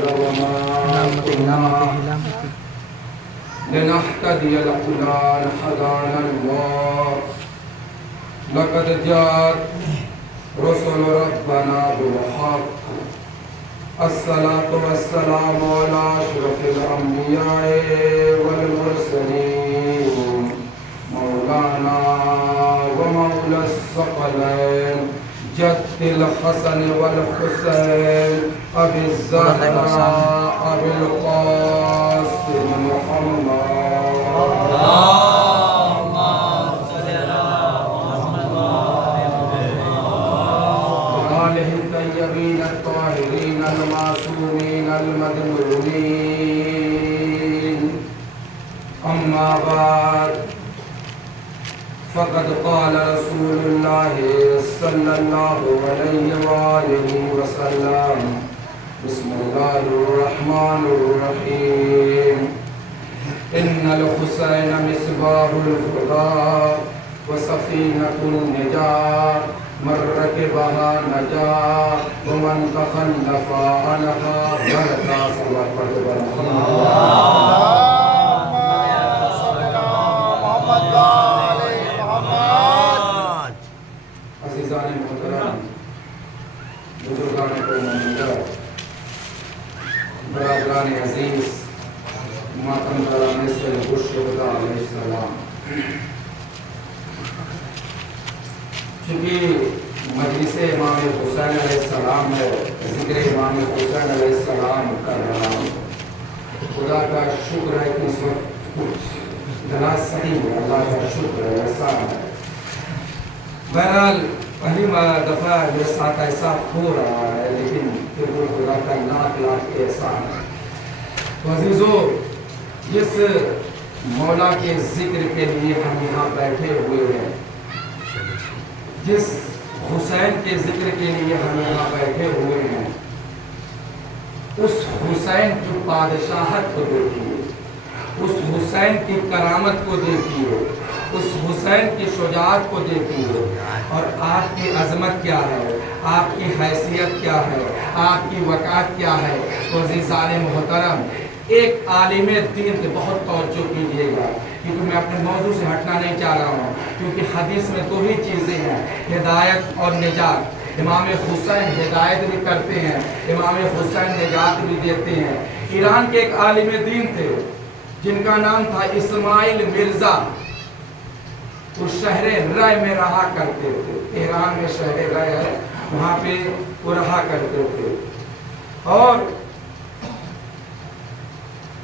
حول وما قوة لنهتدي لولا أن هدانا الله لقد جاءت رسل ربنا بالحق الصلاة والسلام على أشرف الأنبياء والمرسلين مولانا ومولى الثقلين جد الحسن والحسين أبي الزهراء أبي القاسم محمد وآله الطيبين الطاهرين المعصومين المظلومين أما بعد فقد قال رسول الله صلى الله عليه وآله وسلم بسم الله الرحمن الرحيم إن الحسين مصباح الهدى وسفينة النجاة من ركبها نجا ومن تخلف عنها هلك عزیزان محترم بزرگان قوم محترم برادران عزیز ماتم داران سے خوش خدا علیہ السلام چونکہ مجلس امام حسین علیہ السلام ہے ذکر امام حسین علیہ السلام کر رہا ہوں خدا کا شکر ہے کہ اس وقت کچھ جنا صحیح ہے اللہ کا شکر ہے احسان ہے بہرحال پہلی دفعہ میرے ساتھ ایسا ہو رہا ہے لیکن پھر وہ خدا کا لاکھ لاکھ احسان ہے تو عزیزو جس مولا کے ذکر کے لیے ہم یہاں بیٹھے ہوئے ہیں جس حسین کے ذکر کے لیے ہم یہاں بیٹھے ہوئے ہیں اس حسین کی بادشاہت کو دیکھیے اس حسین کی کرامت کو دیکھیے اس حسین کی شجاعت کو دیکھیے اور آپ کی عظمت کیا ہے آپ کی حیثیت کیا ہے آپ کی وقار کیا ہے تو عزیزان محترم ایک عالم دین سے بہت توجہ کیجیے گا کیونکہ میں اپنے موضوع سے ہٹنا نہیں چاہ رہا ہوں کیونکہ حدیث میں دو ہی چیزیں ہیں ہدایت اور نجات امام حسین ہدایت بھی کرتے ہیں امام حسین نجات بھی دیتے ہیں ایران کے ایک عالم دین تھے جن کا نام تھا اسماعیل مرزا وہ شہر رائے میں رہا کرتے تھے تہران میں شہر رائے ہے وہاں پہ وہ رہا کرتے تھے اور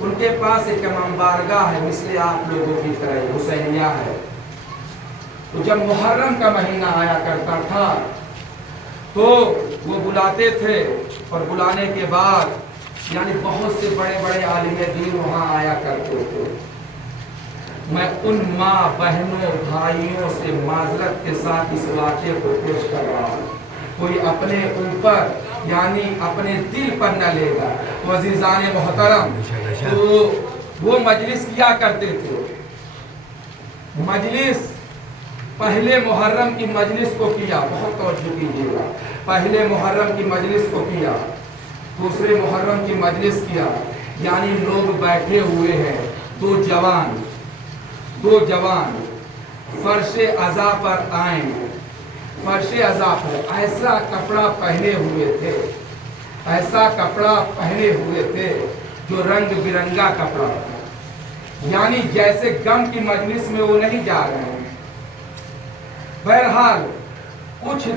ان کے پاس ایک امام بارگاہ ہے مثل آپ لوگوں کی طرح حسینیہ ہے تو جب محرم کا مہینہ آیا کرتا تھا تو وہ بلاتے تھے اور بلانے کے بعد یعنی بہت سے بڑے بڑے عالم دین وہاں آیا کرتے تھے میں ان ماں بہنوں بھائیوں سے معذرت کے ساتھ اس واقعے کو پیش کر رہا ہوں کوئی اپنے اوپر یعنی اپنے دل پر نہ لے گا تو عزیزان محترم تو وہ مجلس کیا کرتے تھے مجلس پہلے محرم کی مجلس کو کیا بہت توجہ کیجیے گا پہلے محرم کی مجلس کو کیا دوسرے محرم کی مجلس کیا یعنی لوگ بیٹھے ہوئے ہیں دو جوان فرش عزا پر آئیں فرش عزا پر ایسا کپڑا پہنے ہوئے تھے جو رنگ برنگا کپڑا تھا یعنی جیسے غم کی مجلس میں وہ نہیں جا رہے ہیں بہرحال کچھ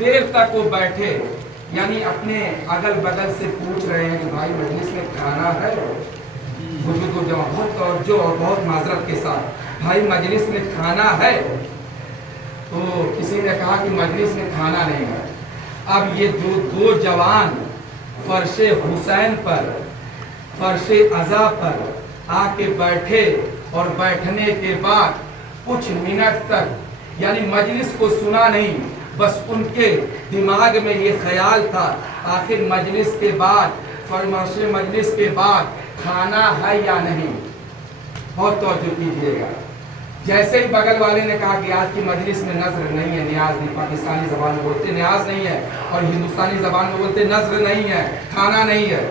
دیر تک وہ بیٹھے یعنی اپنے اگل بگل سے پوچھ رہے ہیں کہ بھائی مجلس میں کھانا ہے بزرگوں جوان بہت توجہ اور بہت معذرت کے ساتھ بھائی مجلس میں کھانا ہے تو کسی نے کہا کہ مجلس میں کھانا نہیں ہے اب یہ دو جوان فرش حسین پر فرش عزا پر آ کے بیٹھے اور بیٹھنے کے بعد کچھ منٹ تک یعنی مجلس کو سنا نہیں بس ان کے دماغ میں یہ خیال تھا آخر مجلس کے بعد فرمائش مجلس کے بعد کھانا ہے یا نہیں بہت توجہ کیجیے گا جیسے ہی بغل والے نے کہا کہ آج کی مجلس میں نظر نہیں ہے نیاز نہیں پاکستانی زبان میں بولتے نیاز نہیں ہے اور ہندوستانی زبان میں بولتے نظر نہیں ہے کھانا نہیں ہے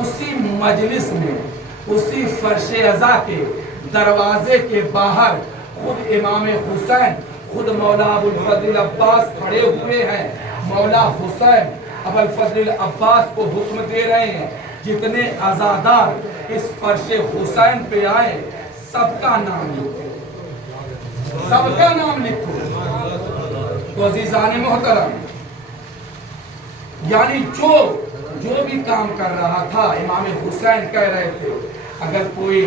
اسی مجلس میں اسی فرش عزا کے دروازے کے باہر خود امام حسین خود مولا ابوالفضل عباس کھڑے ہوئے ہیں. مولا حسین ابوالفضل عباس کو حکم دے رہے ہیں جتنے عزادار اس فرش حسین پہ آئے سب کا نام لکھو, سب کا نام لکھو. تو عزیزان محترم, یعنی جو بھی کام کر رہا تھا امام حسین کہہ رہے تھے اگر کوئی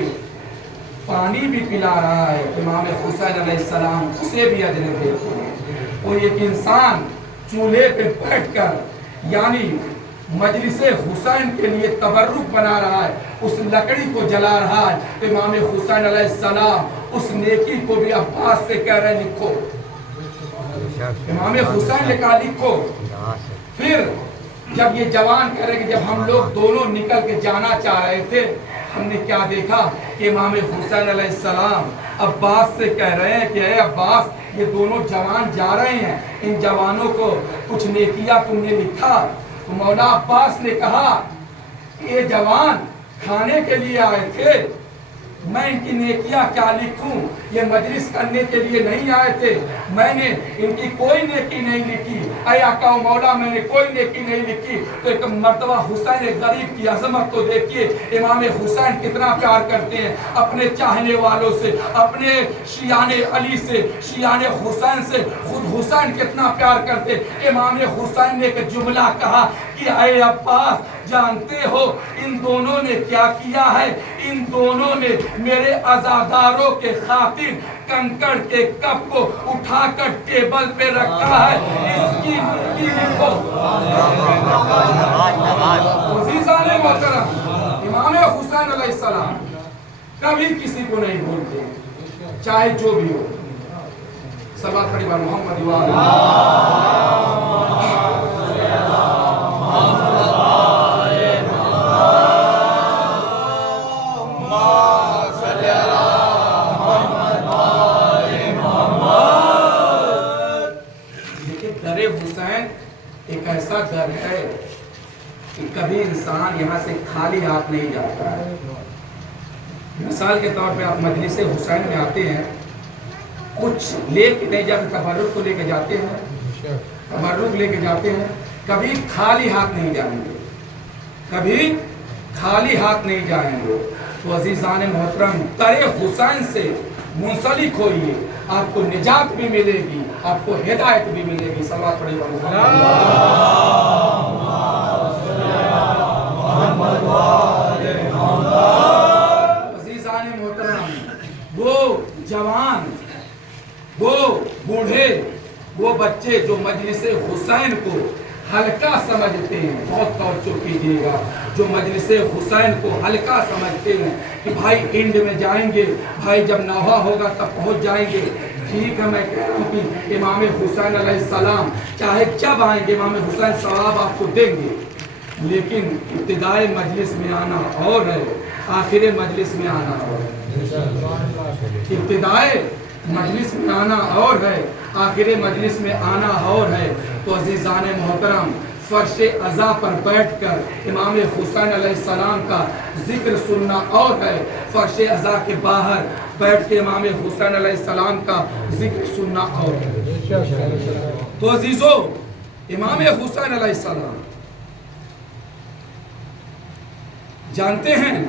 پانی بھی پلا رہا ہے امام حسین علیہ السلام اسے بھی اجر دیتے ہیں. کوئی ایک انسان چولہے پہ بیٹھ کر یعنی مجلس حسین کے لیے تبرک بنا رہا ہے, اس لکڑی کو جلا رہا ہے, تو امام حسین علیہ السلام اس نیکی کو بھی عباس سے کہہ رہے لکھو. امام حسین نے کہا لکھو. پھر جب یہ جوان کہہ رہے کہ جب ہم لوگ دونوں نکل کے جانا چاہ رہے تھے ہم نے کیا دیکھا کہ امام حسین علیہ السلام عباس سے کہہ رہے ہیں کہ اے عباس یہ دونوں جوان جا رہے ہیں, ان جوانوں کو کچھ نیکیاں تم نے لکھا. تو مولا عباس نے کہا کہ یہ جوان کھانے کے لیے آئے تھے, میں ان کی نیکیاں کیا لکھوں, یہ مجلس کرنے کے لیے نہیں آئے تھے, میں نے ان کی کوئی نیکی نہیں لکھی. اے آقا و مولا میں نے کوئی نیکی نہیں لکھی. تو ایک مرتبہ حسین غریب کی عظمت کو دیکھیے, امام حسین کتنا پیار کرتے ہیں اپنے چاہنے والوں سے, اپنے شیعان علی سے, شیعان حسین سے. خود حسین کتنا پیار کرتے. امام حسین نے ایک جملہ کہا کہ اے عباس جانتے ہو ان دونوں نے کیا کیا ہے, ان دونوں نے میرے عزاداروں کے خاطر کنکڑ کے کپ کو اٹھا کر ٹیبل پہ رکھا ہے, اس کی نیکی لکھو. عزیزان محترم, امام حسین علیہ السلام کبھی کسی کو نہیں بھولتے چاہے جو بھی ہو. صلوات پڑھی بار محمد ایک ایسا گھر ہے کہ کبھی انسان یہاں سے خالی ہاتھ نہیں جاتا ہے. مثال کے طور پہ آپ مجلس حسین میں آتے ہیں, کچھ لے کے نہیں جاتے, تبرک کو لے کے جاتے ہیں, تبرک لے کے جاتے ہیں, کبھی خالی ہاتھ نہیں جائیں گے, کبھی خالی ہاتھ نہیں جائیں گے. تو عزیزان محترم در حسین سے منسلک ہوئیے, آپ کو نجات بھی ملے گی, آپ کو ہدایت بھی ملے گی. صلوات پڑھیں عزیزان محترم, وہ جوان, وہ بوڑھے, وہ بچے جو مجلس حسین کو ہلکا سمجھتے ہیں, بہت توجہ کیجیے گا, جو مجلس حسین کو ہلکا سمجھتے ہیں کہ بھائی اینڈ میں جائیں گے, بھائی جب نوحہ ہوگا تب پہنچ جائیں گے. ٹھیک ہے, میں کہہ رہا ہوں کہ امام حسین علیہ السلام چاہے جب آئیں گے امام حسین ثواب آپ کو دیں گے, لیکن ابتدائے مجلس میں آنا اور ہے, آخر مجلس میں آنا اور ہے. ابتدائے مجلس میں آنا اور ہے, آخر مجلس میں آنا اور ہے. تو عزیزان محترم فرش عزا پر بیٹھ کر امام حسین علیہ السلام کا ذکر سننا اور ہے, فرش عزا کے باہر بیٹھ کے امام حسین علیہ السلام کا ذکر سننا اور ہے. تو عزیزو, امام حسین علیہ السلام جانتے ہیں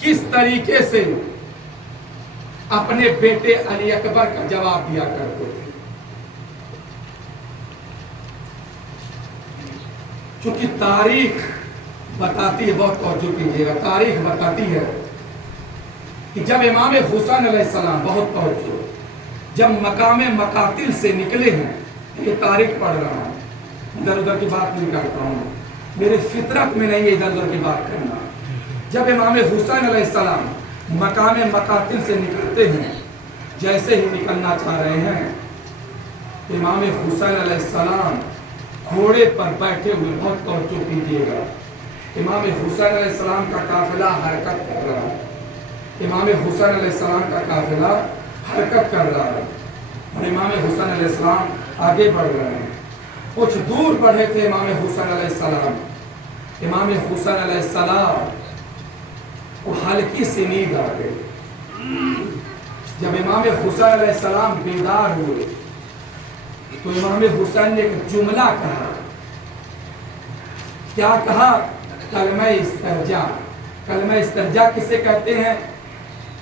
کس طریقے سے اپنے بیٹے علی اکبر کا جواب دیا کرتے تھے. چونکہ تاریخ بتاتی ہے, بہت توجہ کیجیے گا, تاریخ بتاتی ہے کہ جب امام حسین علیہ السلام, بہت توجہ, جب مقام مقاتل سے نکلے ہیں, یہ تاریخ پڑھ رہا ہوں, ادھر ادھر کی بات نہیں کرتا ہوں, میرے فطرت میں نہیں ہے ادھر ادھر کی بات کرنا. جب امام حسین علیہ السلام مقام مقاتل سے نکلتے ہیں, جیسے ہی نکلنا چاہ رہے ہیں, امام حسین علیہ السلام گھوڑے پر بیٹھے ہوئے, بہت توجہ کیجیے گا, امام حسین علیہ السلام کا قافلہ حرکت کر رہا ہے, امام حسین علیہ السلام کا قافلہ حرکت کر رہا ہے, اور امام حسین علیہ السلام آگے بڑھ رہے ہیں. کچھ دور بڑھے تھے امام حسین علیہ السلام. امام حسین علیہ السلام کو ہلکی سی نیند آ گئی. جب امام حسین علیہ السلام بیدار ہوئے تو امام حسین نے ایک جملہ کہا. کیا کہا؟ کلمہ استرجا. کلمہ استرجا کسے کہتے ہیں؟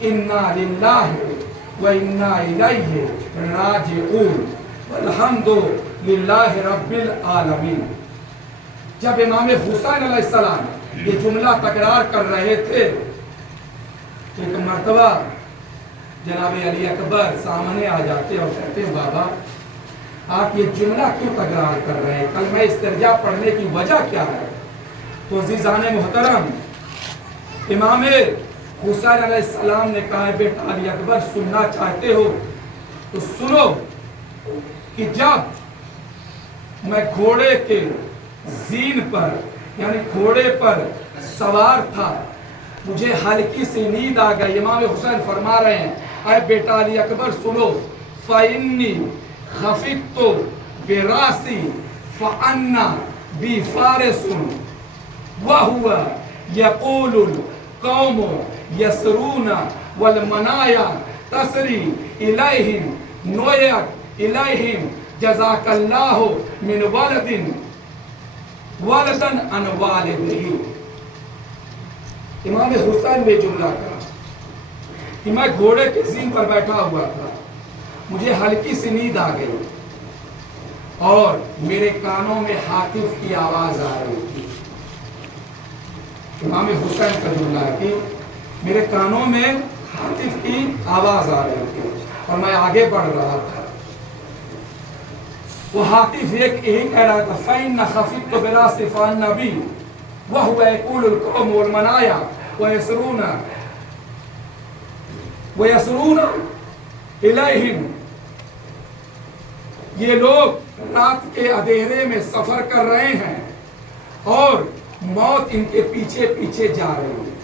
انا للہ و انا الیہ راجعون والحمد للہ رب العالمین. جب امام حسین علیہ السلام یہ جملہ تکرار کر رہے تھے تو ایک مرتبہ جناب علی اکبر سامنے آ جاتے اور کہتے ہیں بابا آپ یہ جملہ کیوں تکرار کر رہے ہیں؟ کلمہ استرجا پڑھنے کی وجہ کیا ہے؟ تو عزیزان محترم امام حسین علیہ السلام نے کہا ہے بیٹا علی اکبر سننا چاہتے ہو تو سنو کہ جب میں گھوڑے کے زین پر یعنی گھوڑے پر سوار تھا مجھے ہلکی سی نیند آ گئی. امام حسین فرما رہے ہیں اے بیٹا علی اکبر سنو فَإِنِّي خَفِقْتُ بِرَاسِي فَأَنَّا بِفَارِسٌ وَهُوَ يَقُولُ الْقَوْمُ يَسْرُونَ وَالْمَنَايَا تَسْرِي إِلَيْهِمْ نُوَيَتْ إِلَيْهِمْ جَزَاكَ اللَّهُ مِنْ وَلَدٍ عَنْ وَالِدِهِ. امام حسین نے جملہ کہا کہ میں گھوڑے کے زین پر بیٹھا ہوا تھا مجھے ہلکی سی نیند آ گئی اور میرے کانوں میں ہاتف کی آواز آ رہی تھی. امام حسین کا جملہ ہے کہ میرے کانوں میں ہاتف کی آواز آ رہی تھی اور میں آگے بڑھ رہا تھا. وہ ہاتف یہی کہہ رہا تھا فَإِنَّ خَفِقْتُ بِرَاسِي فَأَنَّ بِي وَهُوَ يَقُولُ الْقَوْمُ وَالْمَنَايَا وَيَسْرُونَ إِلَيْهِمْ. یہ لوگ رات کے اندھیرے میں سفر کر رہے ہیں اور موت ان کے پیچھے پیچھے جا رہی ہے.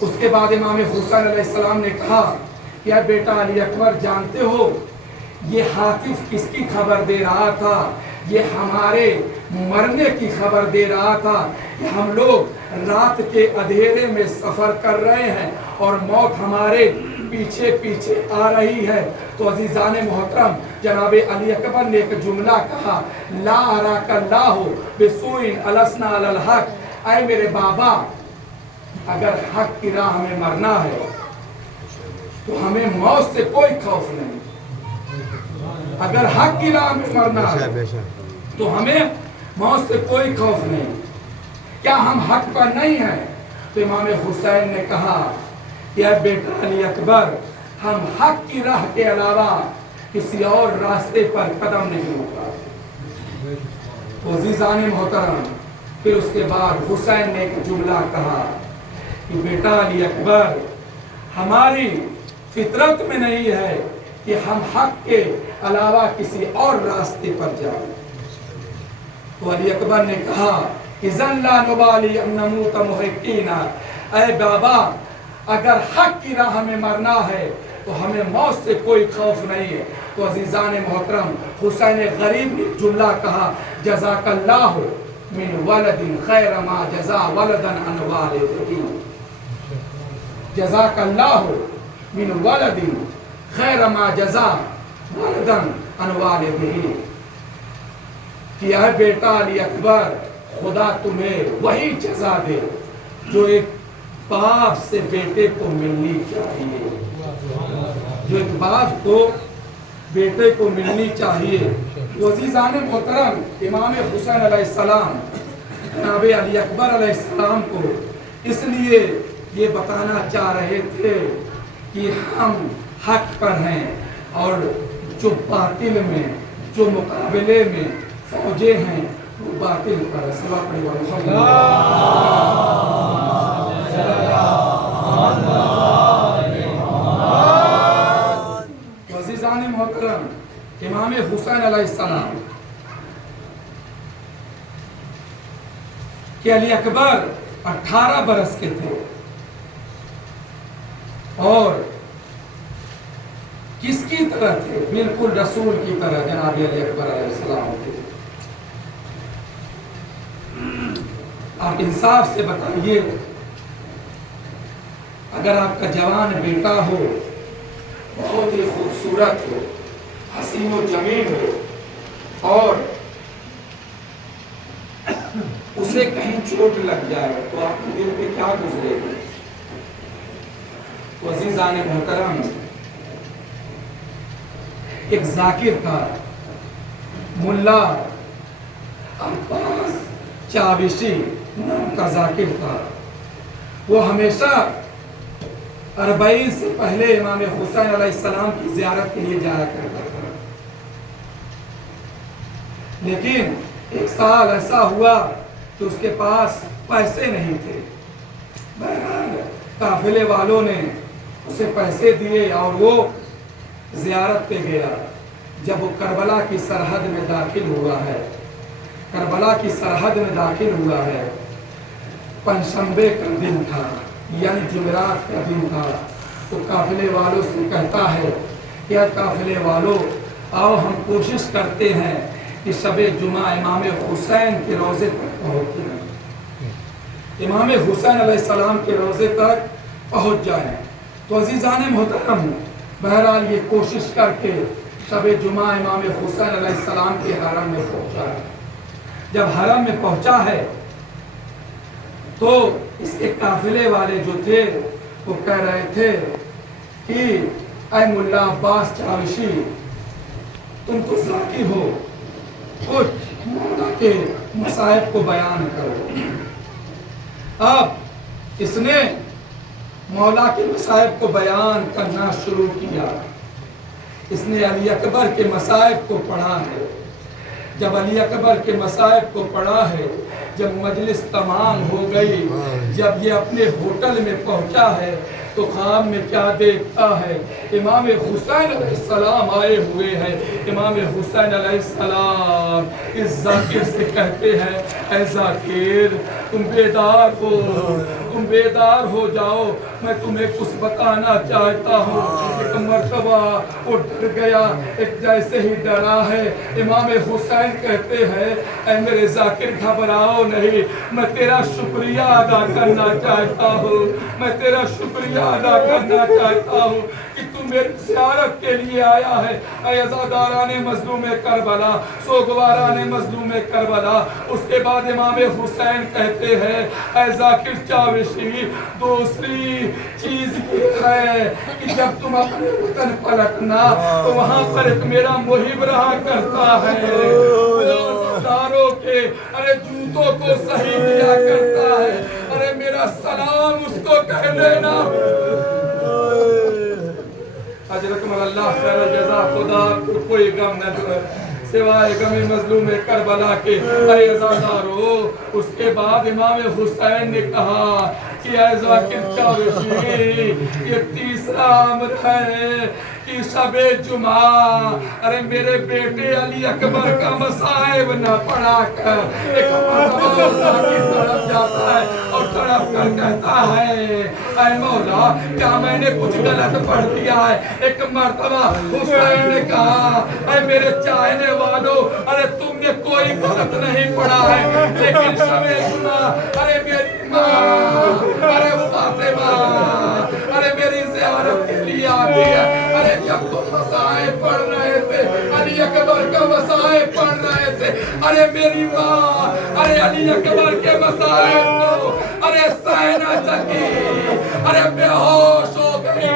اس کے بعد امام حسین علیہ السلام نے کہا کہ اے بیٹا علی اکبر جانتے ہو یہ ہاتف کس کی خبر دے رہا تھا؟ یہ ہمارے مرنے کی خبر دے رہا تھا کہ ہم لوگ رات کے اندھیرے میں سفر کر رہے ہیں اور موت ہمارے پیچھے پیچھے آ رہی ہے. تو عزیزان محترم جناب علی اکبر نے ایک جملہ کہا لا اراک اللہ بسوء السنا علی الحق. اے میرے بابا اگر حق کی راہ میں مرنا ہے تو ہمیں موت سے کوئی خوف نہیں. اگر حق کی راہ میں مرنا ہے تو ہمیں موت سے کوئی خوف نہیں. کیا ہم حق پر نہیں ہیں؟ تو امام حسین نے کہا کہ اے بیٹا علی اکبر ہم حق کی راہ کے علاوہ کسی اور راستے پر قدم نہیں اٹھاتے. عزیزان محترم پھر اس کے بعد حسین نے ایک جملہ کہا کہ بیٹا علی اکبر ہماری فطرت میں نہیں ہے کہ ہم حق کے علاوہ کسی اور راستے پر جائیں. تو علی اکبر نے کہا اِذًا لَا نُبَالِي أَن نَّمُوتَ مُحِقِّينَ. اے بابا اگر حق کی راہ میں مرنا ہے تو ہمیں موت سے کوئی خوف نہیں ہے. تو عزیزان محترم حسین غریب نے جملہ کہا جزاک اللہ من ولد خیر ما جزا ولدا عن والدہ. جزاک اللہ من ولد خیر ما جزا ولدا عن والدہ. کہ اے بیٹا علی اکبر خدا تمہیں وہی جزا دے جو ایک باپ سے بیٹے کو ملنی چاہیے. جو ایک باپ کو بیٹے کو ملنی چاہیے. عزیزان محترم امام حسین علیہ السلام جناب علی اکبر علیہ السلام کو اس لیے یہ بتانا چاہ رہے تھے کہ ہم حق پر ہیں اور جو باطل میں جو مقابلے میں فوجیں ہیں وہ باطل پر. عزیزان محترم امام حسین علیہ السلام کہ علی اکبر 18 برس کے تھے اور کس کی اسی طرح تھے، بالکل رسول کی طرح جناب علی اکبر علیہ السلام تھے۔ آپ انصاف سے بتائیے، اگر آپ کا جوان بیٹا ہو، بہت ہی خوبصورت ہو، حسین و جمیل ہو، اور اسے کہیں چوٹ لگ جائے تو آپ کے دل پہ کیا گزرے گی؟ تو عزیزان محترم، ایک ذاکر تھا، ملا عباس چاوشی نام کا ذاکر تھا۔ وہ ہمیشہ 40 سے پہلے امام حسین علیہ السلام کی زیارت کے لیے جایا کرتا تھا، لیکن ایک سال ایسا ہوا کہ اس کے پاس پیسے نہیں تھے۔ بہرحال قافلے والوں نے اسے پیسے دیے اور وہ زیارت پہ گیا۔ جب وہ کربلا کی سرحد میں داخل ہوا ہے، کربلا کی سرحد میں داخل ہوا ہے، پنجشنبے کا دن تھا، یعنی جمعرات کا دن تھا، تو قافلے والوں سے کہتا ہے کہ اے قافلے والوں، آؤ ہم کوشش کرتے ہیں کہ شب جمعہ امام حسین کے روضے تک پہنچ جائیں، امام حسین علیہ السلام کے روضے تک پہنچ جائیں۔ تو عزیزان محترم، بہرحال یہ کوشش کر کے شب جمعہ امام حسین علیہ السلام کے حرم میں پہنچا ہے۔ جب حرم میں پہنچا ہے تو اس کے قافلے والے جو تھے وہ کہہ رہے تھے کہ اے ملا عباس چاوشی، تم تو ذاکر ہو، کچھ مولا کے مصائب کو بیان کرو۔ اب اس نے مولا کے مصائب کو بیان کرنا شروع کیا۔ اس نے علی اکبر کے مصائب کو پڑھا ہے۔ جب علی اکبر کے مصائب کو پڑھا ہے، جب مجلس تمام ہو گئی، جب یہ اپنے ہوٹل میں پہنچا ہے تو خواب میں کیا دیکھتا ہے؟ امام حسین علیہ السلام آئے ہوئے ہیں۔ امام حسین علیہ السلام اس ذاکر سے کہتے ہیں، اے ذاکر، تم بیدار ہو، تم بیدار ہو جاؤ، میں تمہیں کچھ بتانا چاہتا ہوں۔ ایک مرتبہ وہ ڈر گیا، ایک جیسے ہی ڈرا ہے، امام حسین کہتے ہیں، اے میرے ذاکر گھبراؤ نہیں، میں تیرا شکریہ ادا کرنا چاہتا ہوں، میں تیرا شکریہ ادا کرنا چاہتا ہوں کہ تم میری زیارت کے لیے آیا ہے۔ اے عزاداران مظلوم کربلا، سوگواران مظلوم کربلا۔ اس کے بعد امام حسین کہتے ہیں، اے ذاکر چاوشی، دوسری چیز یہ ہے کہ جب تم اپنے وطن پلٹنا تو وہاں پر ایک میرا محب رہا کرتا ہے، داروں کے ارے جوتوں کو صحیح دیا کرتا ہے، ارے میرا سلام اس کو کہہ دینا۔ اجرکم اللہ خیر جزا، خدا کو کوئی غم نہ دے سوائے غم مظلوم کربلا کے۔ اے عزادارو، اس کے بعد امام حسین نے کہا کہ اے ذاکر چاوشی، یہ تیسرا امر ہے کہ شب جمعہ ارے میرے بیٹے علی اکبر کا مصائب نہ پڑھا کر ایک مرتبہ ذاکر طرف جاتا ہے اور تڑپ کر کہتا ہے، اے مولا، کیا میں نے کچھ غلط پڑھ دیا ہے؟ ایک مرتبہ حسین نے کہا، اے میرے چاہنے والوں، ارے تم نے کوئی غلط نہیں پڑھا ہے، لیکن شب جمعہ ارے میری ماں، ارے فاطمہ، ارے میری زیارت کے لیے آتی ہے۔ ارے جب تم مصائب پڑھ رہے تھے، علی اکبر کا مصائب پڑھ رہے تھے، ارے میری ماں ارے علی اکبر کے مصائب کو ارے سہ نہ سکی، ارے بے ہوش ہو گئی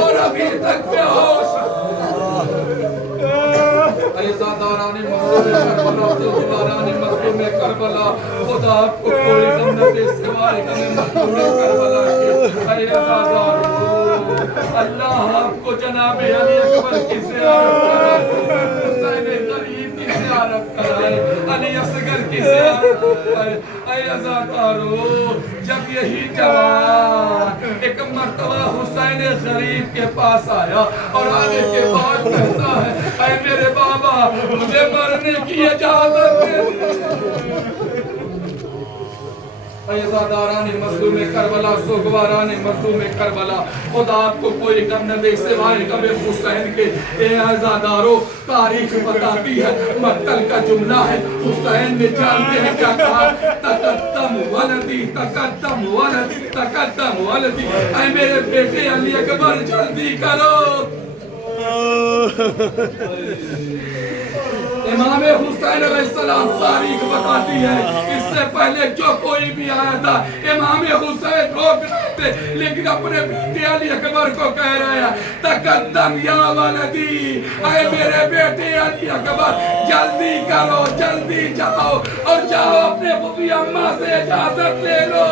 اور ابھی تک بے ہوش۔ عزاداران مظلوم کربلا، خدا آپ کو کوئی غم نہ دے سوائے غم مظلوم کربلا کے۔ اے عزادارو، اللہ آپ کو جناب علی اکبر کی زیارت کرائے، حسین غریب کی زیارت کرائے، علی اصغر کی زیارت کرائے۔ اے عزادارو، جب یہی جوان ایک مرتبہ حسین غریب کے پاس آیا اور آنے کے بعد کہتا ہے، اے میرے بابا، مجھے مرنے کی اجازت دے۔ عزاداران مظلوم کربلا، سوگواران مظلوم کربلا، خدا آپ کو کوئی غم نہ دے سوائے غم حسین کے۔ اے عزاداروں، تاریخ بتاتی ہے، مقتل کا جملہ ہے، حسین نے جانتے ہیں کیا کہا؟ تقدم ولدی، تقدم ولدی، تقدم ولدی، اے میرے بیٹے علی اکبر جلدی کرو۔ امام حسین علیہ السلام تاریخ بتاتی ہے، اس سے پہلے جو کوئی بھی آیا تھا امام حسین روک رہے تھے، لیکن اپنے بیٹے علی اکبر کو کہہ رہے ہیں تقدم یا ولدی، اے میرے بیٹے علی اکبر جلدی کرو، جلدی جاؤ اور جاؤ اپنے پھوپھی اماں سے اجازت لے لو۔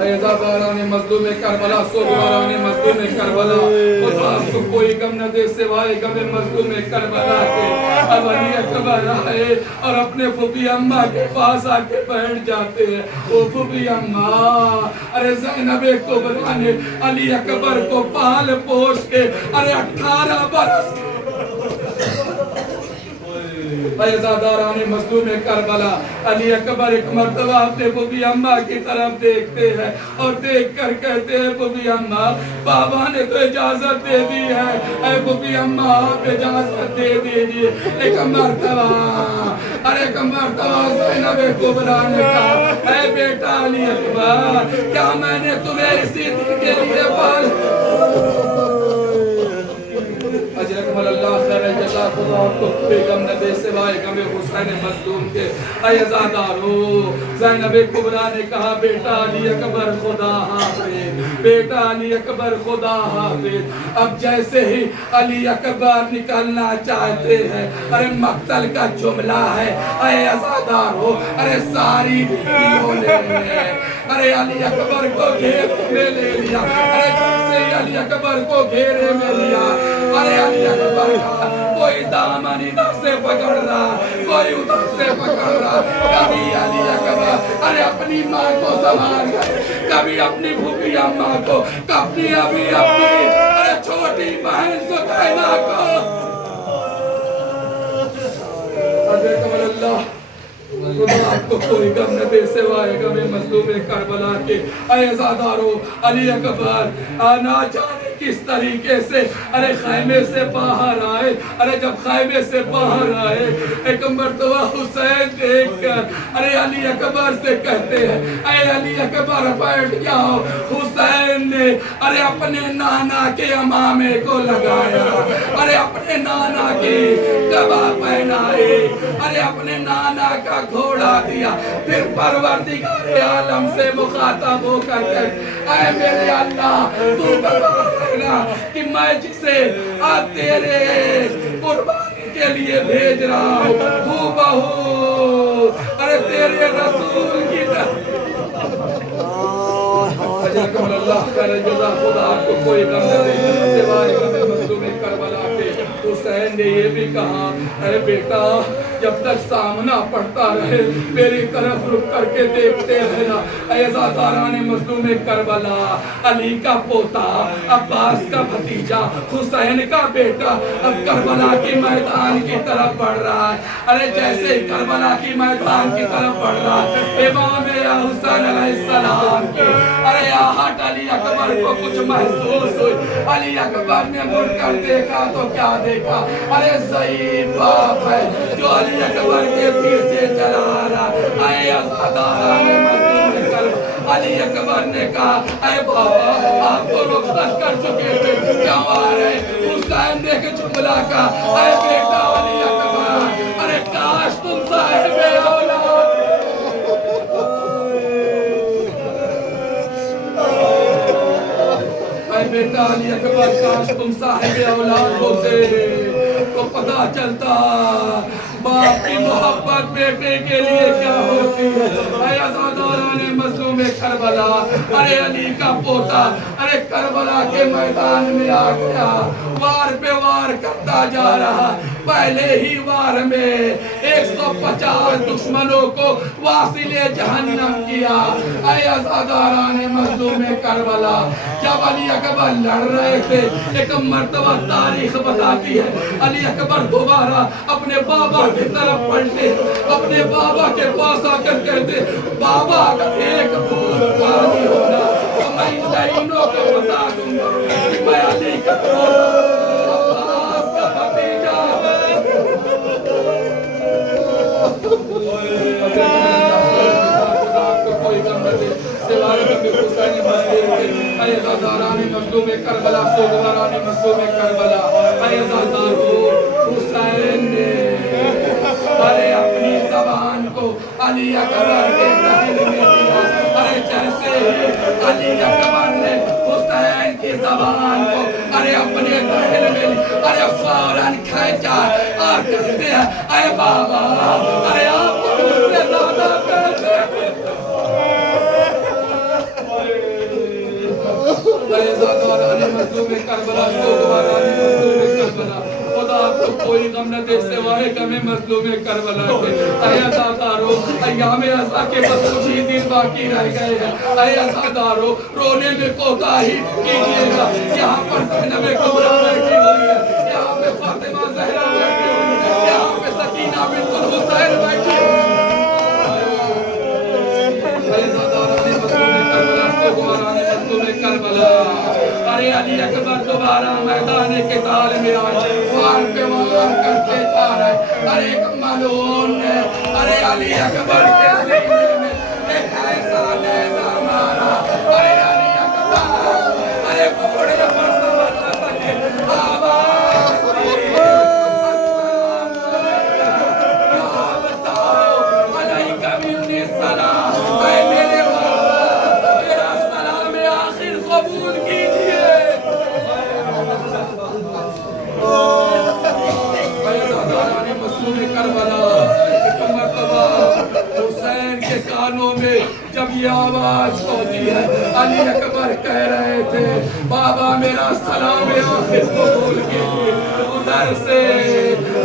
عزاداران مظلوم کربلا، سوگواران مظلوم کربلا، خدا آپ کو کوئی غم نہ دے سوائے غم مظلوم کربلا کے۔ اب علی اکبر آئے اور اپنے پھوپھی اماں کے پاس آ کے بیٹھ جاتے ہیں۔ وہ پھوپھی اماں، ارے زینب کبریٰ نے علی اکبر کو پال پوش کے 18 برس عزاداران مظلوم کربلا، علی اکبر ایک مرتبہ اپنے پھوپھی اماں کی طرف دیکھتے ہیں اور دیکھ کر کہتے ہیں پھوپھی اماں، بابا نے تو اجازت دے دی ہے، اے پھوپھی اماں آپ اجازت دے دیجئے۔ ایک مرتبہ زینب کبریٰ نے کہا، اے بیٹا علی اکبر، کیا میں نے تمہیں اسی دن کے لیے اجرکم اللہ خیر جزا، خدا آپ کو کوئی غم نہ دے سوائے غم حسین مظلوم کے۔ اے عزادارو، زینب کبریٰ نے کہا بیٹا علی اکبر خدا حافظ، بیٹا علی اکبر خدا حافظ۔ اب جیسے ہی علی اکبر نکلنا چاہتے ہیں، ارے مقتل کا جملہ ہے، اے عزادارو، ارے ساری بیویوں نے ارے علی اکبر کو گھیرے میں لے لیا، ارے جیسے ہی علی اکبر کو گھیرے میں لیا، ارے علی اکبر کا کوئی دامن ادھر سے پکڑ رہا، کوئی ادھر سے پکڑ رہا، کبھی علی اکبر ارے اپنی ماں کو سنبھال گئے، کبھی اپنی پھوپھی اماں کو، کبھی اپنی ارے چھوٹی بہن سکینہ کو۔ اجرکم اللہ، خدا آپ کو کوئی غم نہ دے سوائے غم مظلوم کربلا کے۔ اے عزادارو، علی اکبر نہ جانے کس طریقے سے ارے خیمے سے باہر آئے، ارے جب خیمے سے باہر آئے ایک مرتبہ حسین دیکھ کر ارے علی اکبر سے کہتے ہیں، اے علی اکبر بیٹھ جاؤ۔ حسین نے ارے اپنے نانا کے امامے کو لگایا، ارے اپنے نانا کی قبا پہنائے، ارے اپنے نانا کا گھوڑا دیا، پھر پروردگار عالم سے مخاطب ہو کر کے، اے میرے اللہ تو بتا کہ میں جسے تیرے قربانی کے لیے بھیج رہا ہوں بہو ارے تیرے رسول کی اجرکم اللہ خیر جزا، خدا آپ کو کوئی غم نہ دے سوائے غم مظلوم کربلا کے۔ حسین نے یہ بھی کہا، اے بیٹا جب تک سامنا پڑتا رہے میری طرف رک کر کے دیکھتے رہنا۔ اے عزاداران مظلوم کربلا، علی کا پوتا، عباس کا بھتیجا، حسین کا بیٹا اب کربلا کی میدان کی طرف بڑھ رہا ہے۔ ارے جیسے کربلا کی میدان کی طرف بڑھ رہا ہے، امام حسین علیہ السلام کی ارے آہٹ علی اکبر کو کچھ محسوس ہوئی۔ علی اکبر نے مڑ کر دیکھا تو کیا دیکھا؟ ارے ضعیف باپ ہے جو علی اکبر کے پیچھے چلا رہا۔ اے عزاداران مظلوم کربلا، علی اکبر نے کہا، اے بابا آپ تو رخصت کر چکے تھے، کیوں آ رہے؟ حسین نے ایک جملہ کہا، اے بیٹا علی اکبر، ارے کاش تم صاحب اولاد بیٹا علی اکبر، کاش تم صاحب اولاد ہوتے تو پتہ چلتا باپ کی محبت بیٹے کے لیے کیا ہوتی ہے۔ اے عزاداران مظلوم کربلا، ارے علی کا پوتا ارے کربلا کے میدان میں آ گیا، وار پہ وار کرتا جا رہا۔ پہلے ہی وار میں 100 150 دشمنوں کو واصل جہنم کیا۔ اے عزاداران مظلوم کربلا، جب علی اکبر لڑ رہے تھے، ایک مرتبہ تاریخ بتاتی ہے علی اکبر دوبارہ اپنے بابا کی طرف پلٹے، اپنے بابا کے پاس آ کر کہتے بابا اگر ایک بوند پانی ہونا تو میں ان لائنوں کو بتا دوں گا کہ میں علی کا عباس کا بھتیجا کوئی غم نہ دے سوائے غم حسین مظلوم کے۔ اے عزاداران مظلوم کربلا، سوگواران مظلوم کربلا، اے عزادارو حسین نے ارے اپنی زبان کو علی اکبر کے دہن میں دیا۔ ارے جیسے علی اکبر نے حسین کی زبان کو ارے اپنے دہن میں ارے فوراً کھینچا اور کہتے ہیں اے بابا ارے آپ کو مجھ سے زیادہ پیسے اے عزاداران مظلوم کربلا، سوگواران مظلوم کربلا، خدا آپ کو کوئی غم نہ دے سوائے غم مظلوم کربلا کے۔ اے عزادارو ایام عزا کے بس کچھ ہی دن باقی رہ گئے ہیں۔ اے عزادارو رونے میں کوتاہی کیجئے گا۔ یہاں پر زینب کبریٰ بیٹھی ہوئی ہے، یہاں پہ فاطمہ زہرا بیٹھی ہوئی ہے، یہاں پہ سکینہ بنت الحسین بیٹھی ہوئی ہے۔ اے عزاداران مظلوم کربلا، سوگواران مظلوم کربلا، ارے علی اکبر دوبارہ میدان قتال میں آئے، وار پہ وار کرتے جا رہے۔ ارے ایک ملعون نے ارے علی اکبر کے سینے میں ایک ایسا نیزہ مارا، ارے علی اکبر ارے گھوڑے پر سوار نہ سکے، آواز دی السلام علیکم یا بتاؤ علیکہ منی السلام، اے میرے بابا میرا سلام آخر قبول کیجئے۔ مظلوم کربلا ایک مرتبہ حسین کے کانوں میں جب یہ آواز پہنچی ہے، علی اکبر کہہ رہے تھے بابا میرا سلام آخر قبول کیجئے۔ ادھر سے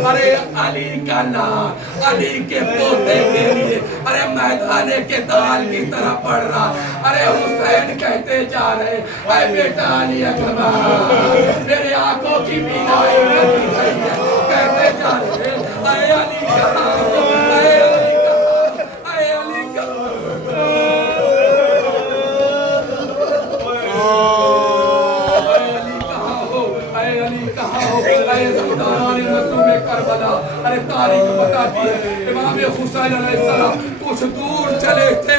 ارے علی کا نام علی کے پوتے کے لیے ارے میدان قتال کی طرف بڑھ رہا۔ ارے حسین کہتے جا رہے اے بیٹا علی اکبر میرے آنکھوں کی بینائی لگی گئی ہے، کہتے جا رہے اے علی کہاں ہو، اے علی کہاں، اے علی کہاں، اے علی کہاں ہو، اے علی کہاں ہو۔ اے عزاداران مظلوم کربلا، ارے تاریخ بتاتی ہے امام حسین علیہ السلام کچھ دور چلے تھے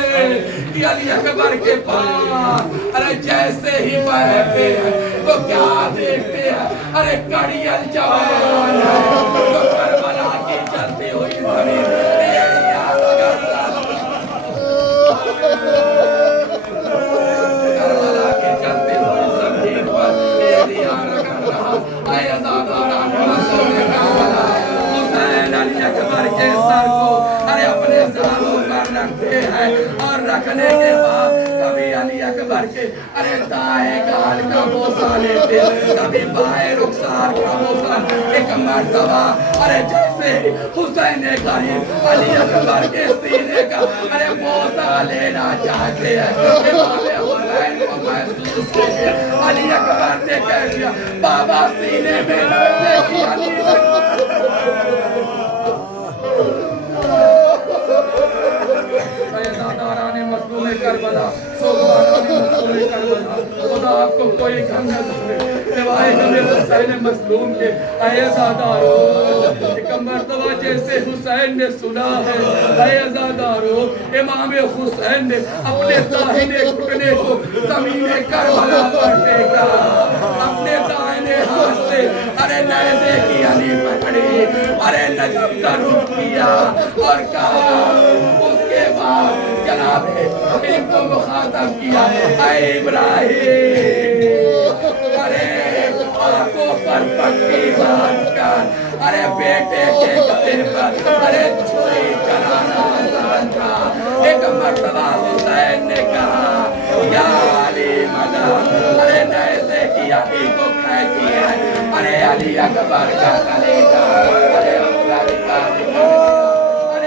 کہ علی اکبر کے پاس ارے جیسے ہی بیٹھتے ہیں تو کیا دیکھتے ہیں، ارے کڑیل جوان ہے جو کربلا کی جلتی ہوئی زمین ایریاز کر رہا، کربلا کی جلتی ہوئی زمین پر ایریاز کر رہا۔ اے عزاداران مظلوم کربلا، حسین علی اکبر کے سر کو ارے اپنے زانوں پر رکھتے ہیں اور رکھنے کے بعد کبھی علی اکبر کے ارے دائیں گال کا بوسہ لیتے، کبھی بائیں رخسار کا بوسہ۔ ایک مرتبہ ارے جیسے حسین غریب علی اکبر کے سینے کا ارے بوسہ لینا چاہتے ہیں، امام حسین کو محسوس کیجئے علی اکبر نے کہہ دیا بابا سینے میں دیکھی علی عزاداران مظلوم کربلا، سوگواران مظلوم کربلا، خدا آپ کو کوئی غم نہ دے سوائے غم حسین مظلوم کے۔ اے عزادارو ایک مرتبہ جیسے حسین نے سنا ہے، اے عزادارو امام حسین نے اپنے داہنے گھٹنے کو زمین کربلا پر ٹیکا، اپنے دائنے ہاتھ سے ارے نیزے کی علی پکڑی، ارے نجف کا رخ کیا اور کہا، اس کے بعد جناب ان کو مخاطب کیا اے ابراہیم ارے آنکھوں پر پٹی باندھ کر ارے بیٹے کے گلے پر ارے چھری چلانا آسان تھا۔ ایک مرتبہ حسین نے کہا یا علی مدد، ارے نیزے کی علی کو کھینچی ہے، ارے علی اکبر کا کلیجہ ارے